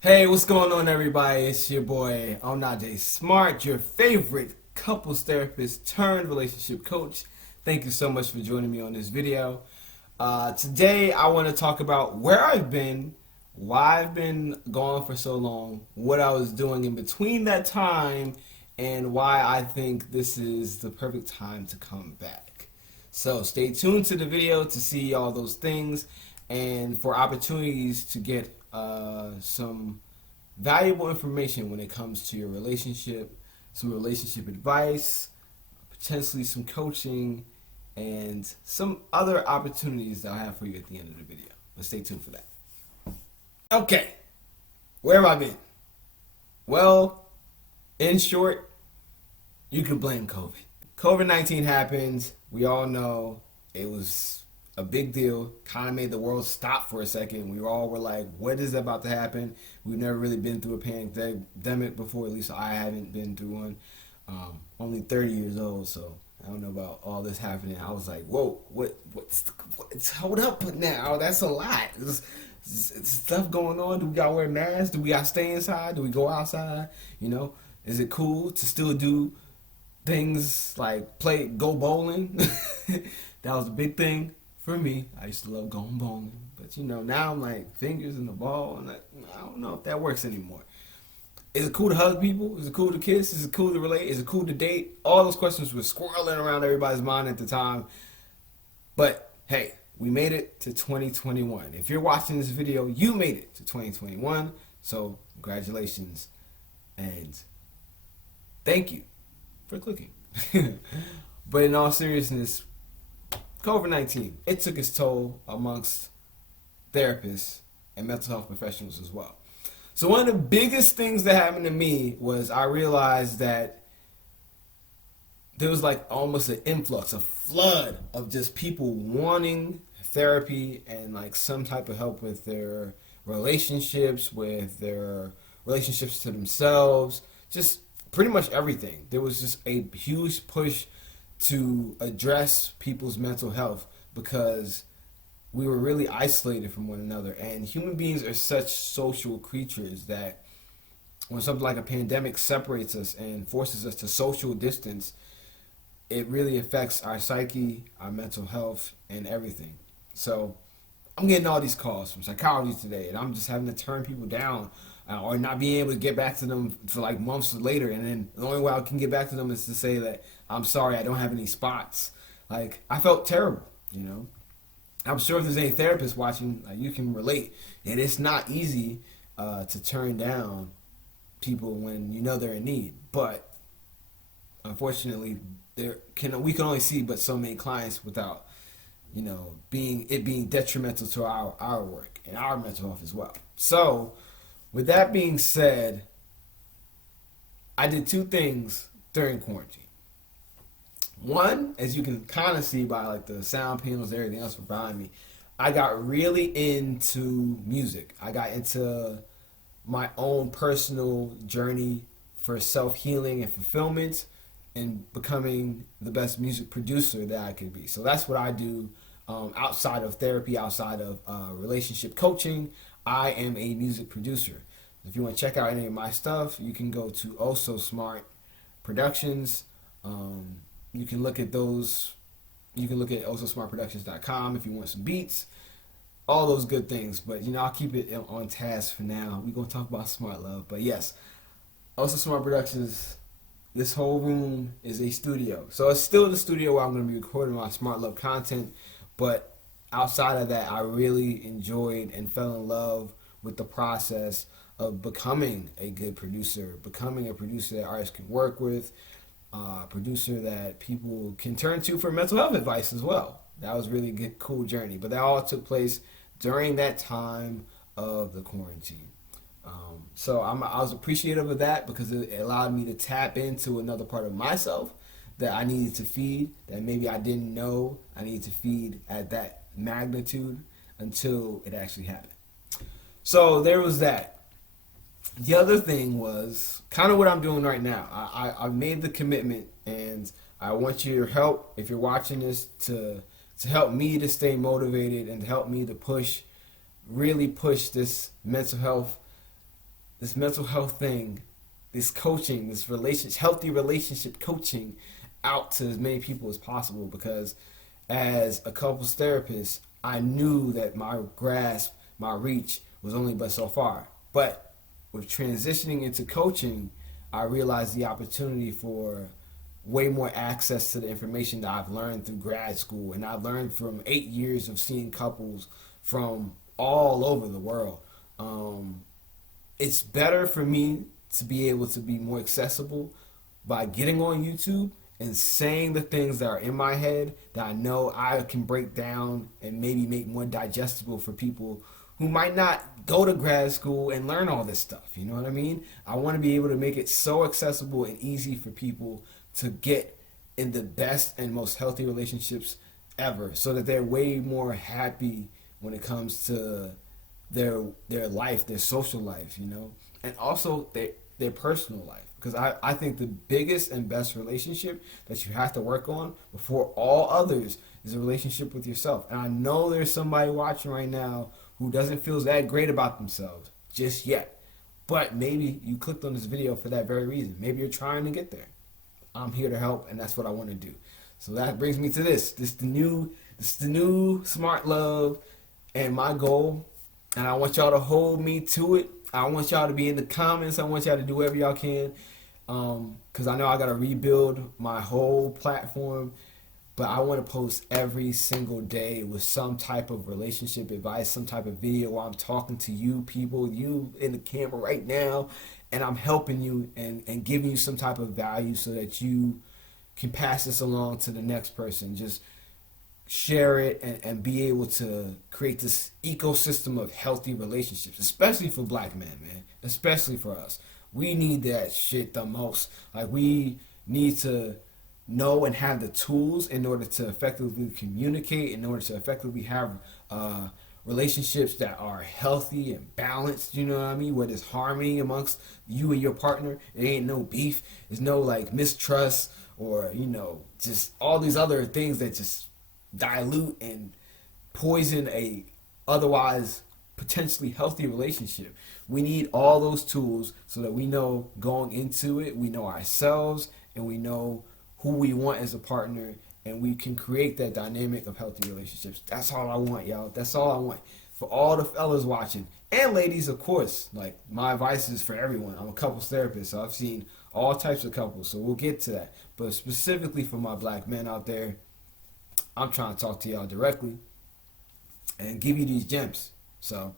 Hey, what's going on, everybody? It's your boy Onaje Smartt, your favorite couples therapist turned relationship coach. Thank you so much for joining me on this video. Today, I want to talk about where I've been, why I've been gone for so long, what I was doing in between that time, and why I think this is the perfect time to come back. So stay tuned to the video to see all those things and for opportunities to get some valuable information when it comes to your relationship, some relationship advice, potentially some coaching, and some other opportunities that I have for you at the end of the video. But stay tuned for that. Okay, where have I been? Well, in short, you can blame COVID. COVID-19 happened. We all know it was a big deal. Kind of made the world stop for a second. We all were like, what is about to happen? We've never really been through a pandemic before. At least I haven't been through one. Only 30 years old, so I don't know about all this happening. I was like, whoa, what's hold up now? That's a lot. It's stuff going on. Do we gotta wear masks? Do we gotta stay inside? Do we go outside? You know, is it cool to still do things like go bowling? That was a big thing for me. I used to love going bowling, but now I'm like fingers in the ball, and I don't know if that works anymore. Is it cool to hug people? Is it cool to kiss? Is it cool to relate? Is it cool to date? All those questions were swirling around everybody's mind at the time. But hey, we made it to 2021. If you're watching this video, you made it to 2021. So congratulations and thank you for clicking. But in all seriousness, COVID-19, it took its toll amongst therapists and mental health professionals as well. So one of the biggest things that happened to me was I realized that there was like almost an influx, a flood of just people wanting therapy and like some type of help with their relationships, with their relationships to themselves, just pretty much everything. There was just a huge push to address people's mental health because we were really isolated from one another. And human beings are such social creatures that when something like a pandemic separates us and forces us to social distance, it really affects our psyche, our mental health, and everything. So I'm getting all these calls from psychology today, and I'm just having to turn people down or not being able to get back to them for like months later. And then the only way I can get back to them is to say that I'm sorry, I don't have any spots. Like, I felt terrible. I'm sure if there's any therapist watching, you can relate. And it's not easy to turn down people when you know they're in need. But unfortunately, we can only see but so many clients without being detrimental to our work and our mental health as well. So with that being said, I did two things during quarantine. One, as you can kind of see by like the sound panels and everything else behind me, I got really into music. I got into my own personal journey for self-healing and fulfillment and becoming the best music producer that I could be. So that's what I do outside of therapy, outside of relationship coaching. I am a music producer. If you want to check out any of my stuff, you can go to Also Smartt Productions. You can look at those. You can look at AlsoSmartProductions.com if you want some beats, all those good things. But I'll keep it on task for now. We're gonna talk about Smartt Love. But yes, Also Smartt Productions. This whole room is a studio, so it's still the studio where I'm gonna be recording my Smartt Love content. But outside of that, I really enjoyed and fell in love with the process of becoming a good producer, becoming a producer that artists can work with. Producer that people can turn to for mental health advice as well. That was really a good, cool journey. But that all took place during that time of the quarantine. So I was appreciative of that because it allowed me to tap into another part of myself that I needed to feed, that maybe I didn't know I needed to feed at that magnitude until it actually happened. So there was that. The other thing was kind of what I'm doing right now. I made the commitment, and I want your help, if you're watching this, to help me to stay motivated and to help me to really push this mental health this mental health thing, this coaching, this healthy relationship coaching out to as many people as possible, because as a couples therapist, I knew that my grasp, my reach was only but so far. But with transitioning into coaching, I realized the opportunity for way more access to the information that I've learned through grad school, and I've learned from 8 years of seeing couples from all over the world. Um, it's better for me to be able to be more accessible by getting on YouTube and saying the things that are in my head that I know I can break down and maybe make more digestible for people who might not go to grad school and learn all this stuff. You know what I mean? I want to be able to make it so accessible and easy for people to get in the best and most healthy relationships ever, so that they're way more happy when it comes to their life, their social life, you know, and also their personal life. Because I think the biggest and best relationship that you have to work on before all others is a relationship with yourself. And I know there's somebody watching right now who doesn't feel that great about themselves just yet. But maybe you clicked on this video for that very reason. Maybe you're trying to get there. I'm here to help, and that's what I want to do. So that brings me to this. This is the new Smartt Love, and my goal, and I want y'all to hold me to it. I want y'all to be in the comments. I want y'all to do whatever y'all can, because I know I got to rebuild my whole platform. But I want to post every single day with some type of relationship advice, some type of video where I'm talking to you people, you in the camera right now, and I'm helping you and giving you some type of value so that you can pass this along to the next person. Just share it and be able to create this ecosystem of healthy relationships, especially for black men, man. Especially for us. We need that shit the most. Like, we need to know and have the tools in order to effectively communicate, in order to effectively have relationships that are healthy and balanced, you know what I mean, where there's harmony amongst you and your partner. There ain't no beef, there's no like mistrust, or you know, just all these other things that just dilute and poison a otherwise potentially healthy relationship. We need all those tools so that we know going into it, we know ourselves, and we know who we want as a partner, and we can create that dynamic of healthy relationships. That's all I want, y'all. That's all I want. For all the fellas watching, and ladies, of course. Like, my advice is for everyone. I'm a couples therapist, so I've seen all types of couples, so we'll get to that. But specifically for my black men out there, I'm trying to talk to y'all directly and give you these gems. So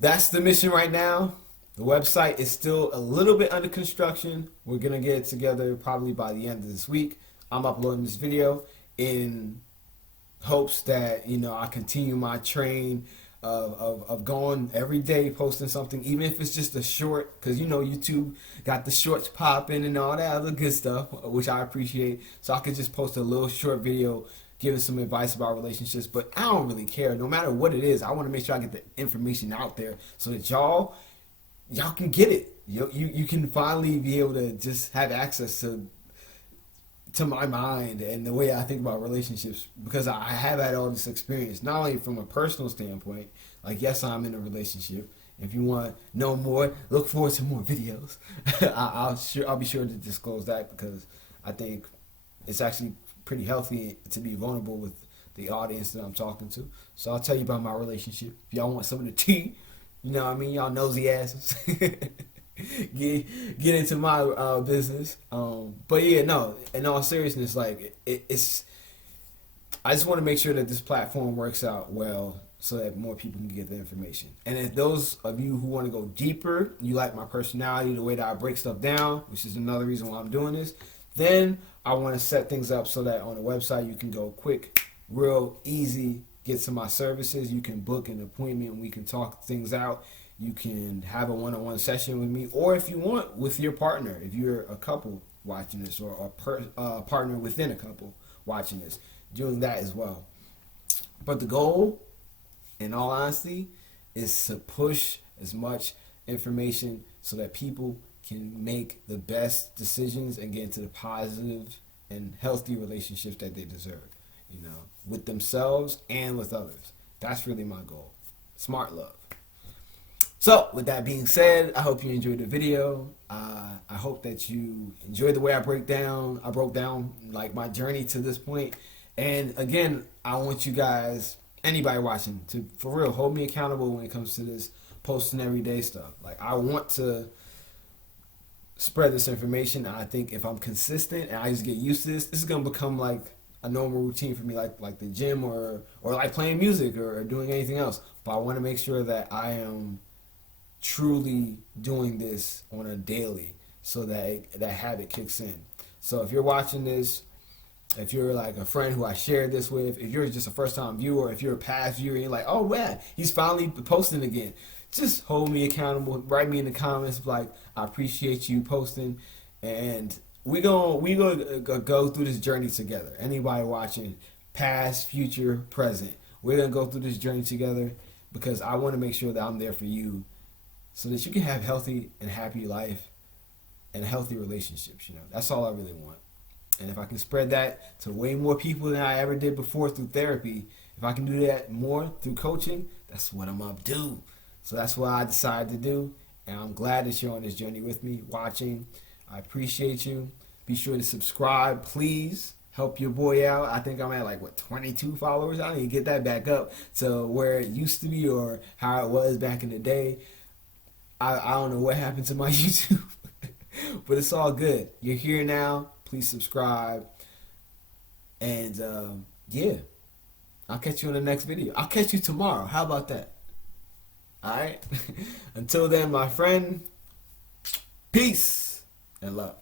that's the mission right now. The website is still a little bit under construction. We're going to get it together probably by the end of this week. I'm uploading this video in hopes that, you know, I continue my train of going every day, posting something, even if it's just a short, because, you know, YouTube got the shorts popping and all that other good stuff, which I appreciate. So I could just post a little short video giving some advice about relationships. But I don't really care. No matter what it is, I want to make sure I get the information out there so that y'all can get it. You can finally be able to just have access to my mind and the way I think about relationships, because I have had all this experience, not only from a personal standpoint, like, yes, I'm in a relationship. If you want to know more, look forward to more videos. I'll be sure to disclose that, because I think it's actually pretty healthy to be vulnerable with the audience that I'm talking to. So I'll tell you about my relationship. If y'all want some of the tea, you know what I mean, y'all nosy asses. get into my business. But yeah, no, in all seriousness, like, it's I just want to make sure that this platform works out well so that more people can get the information. And if those of you who want to go deeper, you like my personality, the way that I break stuff down, which is another reason why I'm doing this, then I want to set things up so that on the website you can go quick, real easy, get to my services. You can book an appointment and we can talk things out. You can have a one-on-one session with me, or if you want, with your partner, if you're a couple watching this, or a partner within a couple watching this, doing that as well. But the goal, in all honesty, is to push as much information so that people can make the best decisions and get into the positive and healthy relationships that they deserve, you know, with themselves and with others. That's really my goal. Smartt Love. So, with that being said, I hope you enjoyed the video. I hope that you enjoyed the way I broke down like my journey to this point. And again, I want you guys, anybody watching, to for real hold me accountable when it comes to this posting everyday stuff. Like, I want to spread this information. And I think if I'm consistent and I just get used to this is gonna become like a normal routine for me, like the gym or like playing music or doing anything else. But I want to make sure that I am truly doing this on a daily so that that habit kicks in. So if you're watching this, if you're like a friend who I shared this with, if you're just a first time viewer, if you're a past viewer and you're like, oh man, he's finally posting again, just hold me accountable. Write me in the comments like, I appreciate you posting, and we gonna go through this journey together. Anybody watching, past, future, present, we're gonna go through this journey together because I want to make sure that I'm there for you so that you can have healthy and happy life and healthy relationships. You know, that's all I really want. And if I can spread that to way more people than I ever did before through therapy, if I can do that more through coaching, that's what I'm up to do. So that's what I decided to do. And I'm glad that you're on this journey with me, watching. I appreciate you. Be sure to subscribe, please. Help your boy out. I think I'm at like, what, 22 followers? I need to get that back up to where it used to be or how it was back in the day. I don't know what happened to my YouTube, but it's all good. You're here now. Please subscribe. And yeah, I'll catch you in the next video. I'll catch you tomorrow. How about that? All right. Until then, my friend, peace and love.